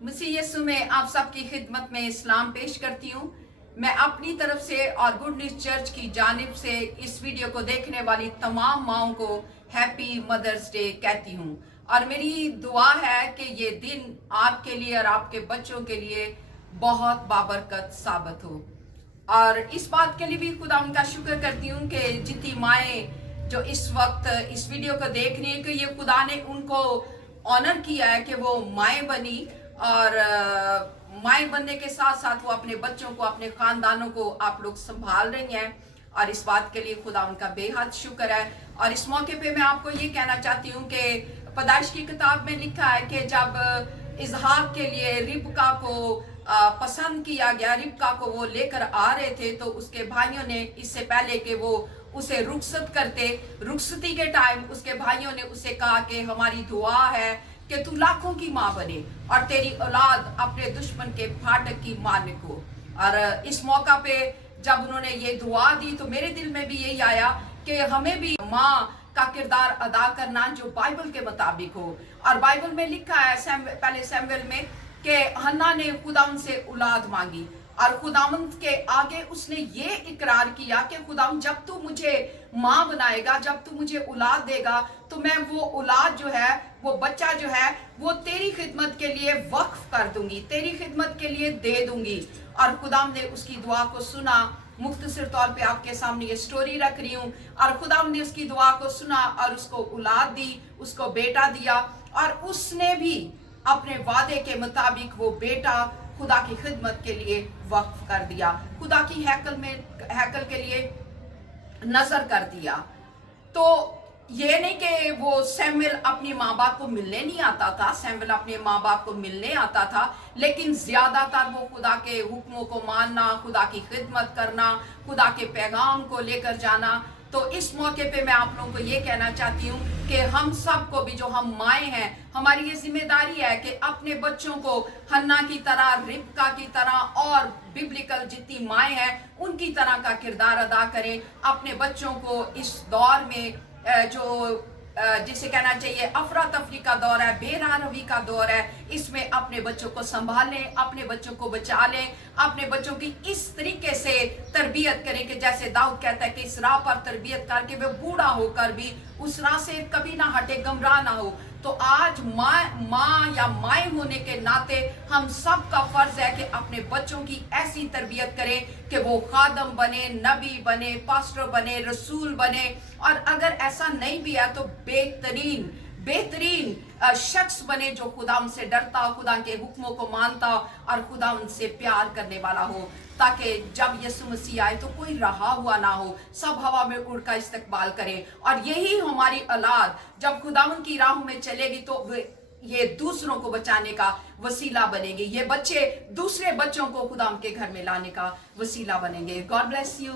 मसीह यीशु में आप सबकी खिदमत में इस्लाम पेश करती हूँ। मैं अपनी तरफ से और गुड न्यूज चर्च की जानिब से इस वीडियो को देखने वाली तमाम माओं को हैप्पी मदर्स डे कहती हूँ और मेरी दुआ है कि ये दिन आपके लिए और आपके बच्चों के लिए बहुत बाबरकत साबित हो। और इस बात के लिए भी खुदा उनका शुक्र करती हूँ कि जितनी माएँ जो इस वक्त इस वीडियो को देख रही हैं कि ये खुदा ने उनको ऑनर किया है कि वो माएँ बनी और माएँ बनने के साथ साथ वो अपने बच्चों को, अपने खानदानों को आप लोग संभाल रही हैं और इस बात के लिए खुदा उनका बेहद शुक्र है। और इस मौके पे मैं आपको ये कहना चाहती हूँ कि पैदाइश की किताब में लिखा है कि जब इसहाक के लिए रिबका को पसंद किया गया, रिबका को वो लेकर आ रहे थे, तो उसके भाइयों ने इससे पहले कि वो उसे रुखसत करते, रुखसती के टाइम उसके भाइयों ने उसे कहा कि हमारी दुआ है कि तू लाखों की माँ बने और तेरी औलाद अपने दुश्मन के फाटक की मालिक हो। और इस मौका पे जब उन्होंने ये दुआ दी तो मेरे दिल में भी यही आया कि हमें भी माँ का किरदार अदा करना जो बाइबल के मुताबिक हो। और बाइबल में लिखा है पहले सैमुएल में कि हन्ना ने खुदावन से औलाद मांगी और खुदावंत के आगे उसने ये इकरार किया कि खुदावंत जब तू मुझे माँ बनाएगा, जब तू मुझे औलाद देगा, तो मैं वो औलाद जो है, वो बच्चा जो है, वो तेरी खिदमत के लिए वक्फ कर दूंगी, तेरी खिदमत के लिए दे दूंगी। और खुदावंत ने उसकी दुआ को सुना। मुख्तसर तौर पे आपके सामने ये स्टोरी रख रही हूँ। और खुदावंत ने उसकी दुआ को सुना और उसको औलाद दी, उसको बेटा दिया और उसने भी अपने वादे के मुताबिक वो बेटा खुदा की खिदमत के लिए वक्फ कर दिया, खुदा की हैकल के लिए नजर कर दिया। तो ये नहीं कि वो सैमुएल अपने माँ बाप को मिलने नहीं आता था, सैमुएल अपने माँ बाप को मिलने आता था, लेकिन ज्यादातर वो खुदा के हुक्मों को मानना, खुदा की खिदमत करना, खुदा के पैगाम को लेकर जाना। तो इस मौके पे मैं आप लोगों को ये कहना चाहती हूँ कि हम सबको भी, जो हम माएँ हैं, हमारी ये जिम्मेदारी है कि अपने बच्चों को हन्ना की तरह, रिबका की तरह और बिब्लिकल जितनी माएँ हैं उनकी तरह का किरदार अदा करें। अपने बच्चों को इस दौर में जो जिसे कहना चाहिए अफरा तफरी का दौर है, बेरारवी का दौर है, इसमें अपने बच्चों को संभालें, अपने बच्चों को बचा लें, अपने बच्चों की इस तरीके से तरबियत करें कि जैसे दाऊद कहता है कि इस राह पर तरबियत करके वे बूढ़ा होकर भी उस राह से कभी ना हटे, गमराह ना हो। तो आज माँ या माए होने के नाते हम सब का फर्ज है कि अपने बच्चों की ऐसी तरबियत करें कि वो खादम बने, नबी बने, पास्टर बने, रसूल बने। और अगर ऐसा नहीं भी है तो बेहतरीन शख्स बने जो खुदा से डरता, खुदा के हुक्मों को मानता और खुदा उनसे प्यार करने वाला हो, ताकि जब यीशु मसीह आए तो कोई रहा हुआ ना हो, सब हवा में उड़ का इस्तकबाल करे। और यही हमारी औलाद जब खुदावन की राहों में चलेगी तो ये दूसरों को बचाने का वसीला बनेंगे, ये बच्चे दूसरे बच्चों को खुदा के घर में लाने का वसीला बनेंगे। God bless you.